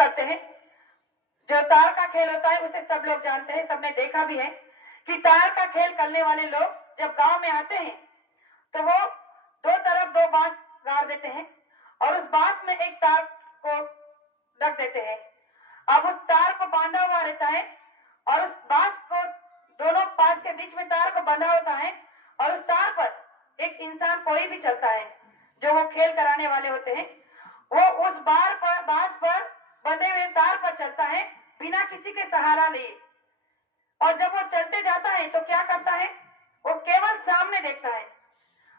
करते हैं। जो तार का खेल होता है उसे सब लोग जानते हैं, सबने देखा भी है कि तार का खेल करने वाले लोग जब गांव में आते हैं तो वो दो तरफ दो बांस गाड़ देते हैं और उस बांस में एक तार को रख देते हैं। अब उस तार को बांधा हुआ रहता है और उस बांस को दोनों बांस के बीच में तार को बंधा होता है और उस तार पर एक इंसान कोई भी चलता है जो वो खेल कराने वाले होते हैं, वो उस बांस पर बंधे हुए तार पर चलता है बिना किसी के सहारा लिए। और जब वो चलते जाता है तो क्या करता है, वो केवल सामने देखता है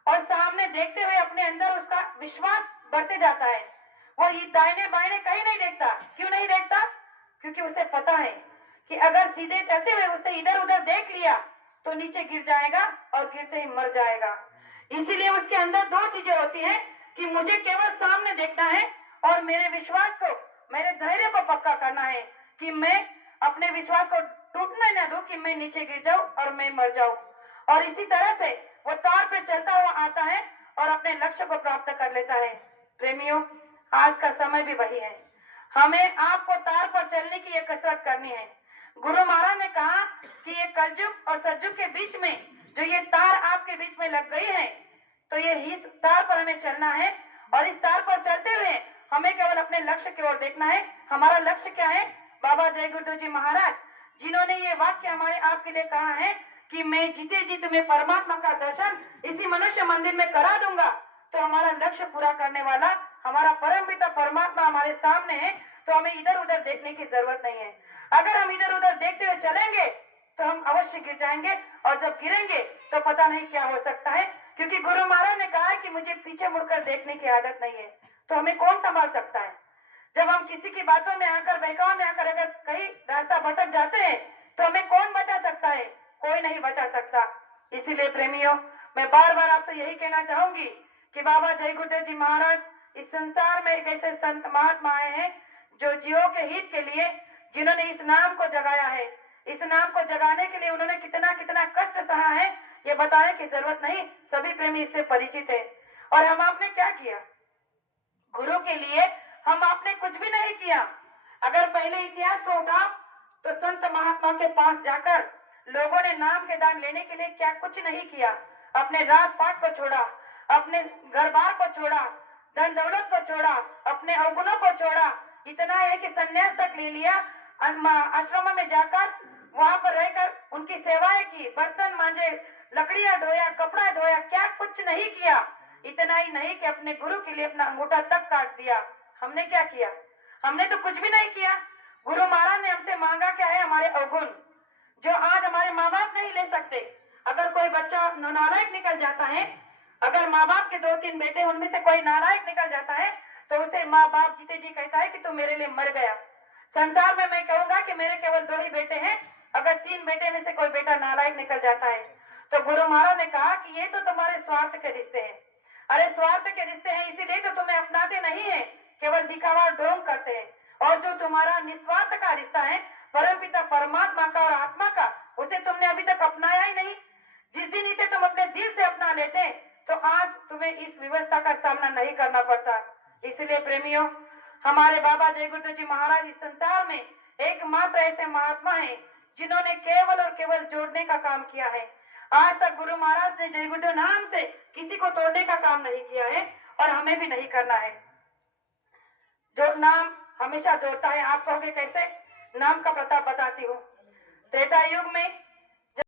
और सामने देखते हुए अपने अंदर उसका विश्वास बढ़ते जाता है। वो दाहिने बाएं कहीं नहीं देखता। क्यों नहीं देखता? क्योंकि उसे पता है कि अगर सीधे चलते हुए उसे इधर उधर देख लिया तो नीचे गिर जाएगा और गिरते ही मर जाएगा। इसीलिए उसके अंदर दो चीजें होती हैं कि मुझे केवल सामने देखना है और मेरे विश्वास को, मेरे धैर्य को पक्का करना है कि मैं अपने विश्वास को टूटने न दूं कि मैं नीचे गिर जाऊं और मैं मर जाऊं। और इसी तरह से वो तार पे चलता हुआ आता है और अपने लक्ष्य को प्राप्त कर लेता है। प्रेमियों, आज का समय भी वही है। हमें आपको तार पर चलने की ये कसरत करनी है। गुरु महाराज ने कहा कि ये कलयुग और सतयुग के बीच में जो ये तार आपके बीच में लग गई है, तो ये इस तार पर हमें चलना है और इस तार पर चलते हुए हमें केवल अपने लक्ष्य की ओर देखना है। हमारा लक्ष्य क्या है? बाबा जय गुरुदेव जी महाराज जिन्होंने ये वाक्य हमारे आपके लिए कहा है कि मैं जीते जी तुम्हें परमात्मा का दर्शन इसी मनुष्य मंदिर में करा दूंगा, तो हमारा लक्ष्य पूरा करने वाला हमारा परम पिता परमात्मा हमारे सामने है, तो हमें इधर उधर देखने की जरूरत नहीं है। अगर हम इधर उधर देखते हुए चलेंगे तो हम अवश्य गिर जाएंगे और जब गिरेंगे तो पता नहीं क्या हो सकता है, क्योंकि गुरु महाराज ने कहा है कि मुझे पीछे मुड़कर देखने की आदत नहीं है। तो हमें कौन संभाल सकता है? जब हम किसी की बातों में आकर, बहकाव में आकर अगर कहीं रास्ता भटक जाते हैं तो हमें कौन बचा सकता है? कोई नहीं बचा सकता। इसीलिए प्रेमियों, मैं बार बार आपसे यही कहना चाहूंगी कि बाबा जय गुरुदेव जी महाराज इस संसार में एक ऐसे संत महात्मा आए हैं जो जीवों के हित के लिए, जिन्होंने इस नाम को जगाया है। इस नाम को जगाने के लिए उन्होंने कितना कितना कष्ट सहा है ये बताने की जरूरत नहीं, सभी प्रेमी इससे परिचित है। और हम आपने क्या किया? गुरु के लिए हम आपने कुछ भी नहीं किया। अगर पहले इतिहास को उठाओ तो संत महात्मा के पास जाकर लोगों ने नाम के दान लेने के लिए क्या कुछ नहीं किया। अपने राज पाट को छोड़ा, अपने घर बार को छोड़ा, धन दौलत को छोड़ा, अपने अवगुणों को छोड़ा, इतना है कि संन्यास तक ले लिया। आश्रम में जाकर वहां पर रहकर उनकी सेवाएं की, बर्तन मांजे, लकड़ियां धोया, कपड़ा धोया, क्या कुछ नहीं किया। इतना ही नहीं कि अपने गुरु के लिए अपना अंगूठा तक काट दिया। हमने क्या किया? हमने तो कुछ भी नहीं किया। गुरु महाराज ने हमसे मांगा क्या है? हमारे अवगुण, जो आज हमारे माँ बाप नहीं ले सकते। अगर कोई बच्चा नालायक निकल जाता है, अगर माँ बाप के दो तीन बेटे उनमें से कोई नालायक निकल जाता है तो उसे माँ बाप जीते जी कहता है कि तू मेरे लिए मर गया। संसार में मैं कहूंगा कि मेरे केवल दो ही बेटे हैं, अगर तीन बेटे में से कोई बेटा नालायक निकल जाता है तो गुरु महाराज ने कहा कि ये तो तुम्हारे स्वार्थ के रिश्ते हैं। अरे स्वार्थ के रिश्ते हैं इसीलिए तो तुम्हें अपनाते नहीं है, केवल दिखावा ढोंग करते हैं। और जो तुम्हारा निस्वार्थ का रिश्ता है परमपिता परमात्मा का और आत्मा का, उसे तुमने अभी तक अपनाया ही नहीं। जिस दिन इसे तुम अपने दिल से अपना लेते तो आज तुम्हें इस व्यवस्था का सामना नहीं करना पड़ता। इसलिए प्रेमियों, हमारे बाबा जय गुरुदेव जी महाराज इस संसार में एकमात्र ऐसे महात्मा हैं जिन्होंने केवल और केवल जोड़ने का काम किया है। आज तक गुरु महाराज ने जय गुरुदेव नाम से किसी को तोड़ने का काम नहीं किया है और हमें भी नहीं करना है। जो नाम हमेशा जोड़ता है। आप कहोगे कैसे? नाम का प्रताप बताती हूँ। त्रेता युग में